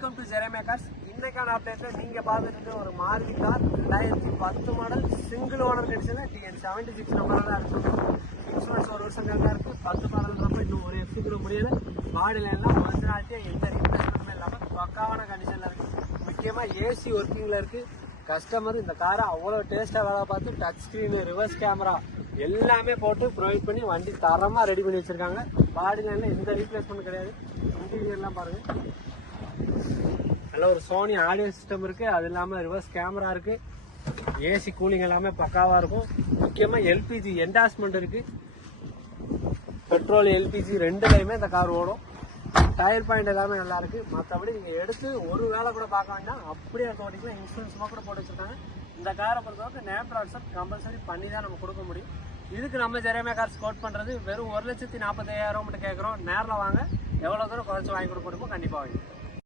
Welcome to Jeremiah cars. இன்னைக்கான அப்டேட்ல நீங்க பார்த்துட்டு ஒரு Maruti car 2010 model single owner கண்டிஷன்ல TN76 நம்பர் தான் இருக்கு. இன்சூரன்ஸ் ஒரு வருஷம் தான் இருக்கு. 10 மாடல்ன்றப்ப இன்னும் ஒரு எஃப்சி கூட முடியல. மாடல் எல்லாம் ஒரிஜினாலிட்டியா எந்த ரீப்ளேஸ்மெண்ட்மே இல்லாம பக்காவான கண்டிஷன்ல இருக்கு. முக்கியமா ஏசி ஒர்க்கிங்ல இருக்கு. கஸ்டமர் இந்த காரை அவ்வளவு டேஸ்டா வேலை பார்த்து டச் ஸ்கிரீன், ரிவர்ஸ் கேமரா எல்லாமே போட்டு ப்ரொவைட் பண்ணி வண்டி தரமா ரெடி பண்ணி வச்சிருக்காங்க. பாடி லைன்ல எந்த ரீப்ளேஸ்மெண்ட் கிடையாது. இன்டீரியர்லாம் பாருங்க, நல்ல ஒரு சோனி ஆடியோ சிஸ்டம் இருக்கு. அது இல்லாம ரிவர்ஸ் கேமரா இருக்கு. ஏசி கூலிங் எல்லாமே பக்காவா இருக்கும். முக்கியமா எல்பிஜி என்டாஸ்மெண்ட் இருக்கு. பெட்ரோல் எல்பிஜி ரெண்டுலையுமே இந்த கார் ஓடும். டயர் பாயிண்ட் எல்லாமே நல்லா இருக்கு. மற்றபடி நீங்க எடுத்து ஒரு வேலை கூட பார்க்க வேண்டாம், அப்படியே ஓட்டிக்கலாம். இன்சூரன்ஸ் கூட போட்டு வச்சிருக்காங்க. இந்த காரை பொறுத்தவரைக்கும் நேம் ட்ரான்ஸ்ஃபர் கம்பல்சரி பண்ணி தான் நம்ம கொடுக்க முடியும். இதுக்கு நம்ம ஜெரேமியா கார்ஸ் கோட் பண்றது வெறும் 1,45,000 மட்டும் கேட்குறோம். நேரில் வாங்க, எவ்வளோ தூரம் குறைச்சி வாங்கி கொடுக்க முடியுமோ கண்டிப்பாக வாங்கி.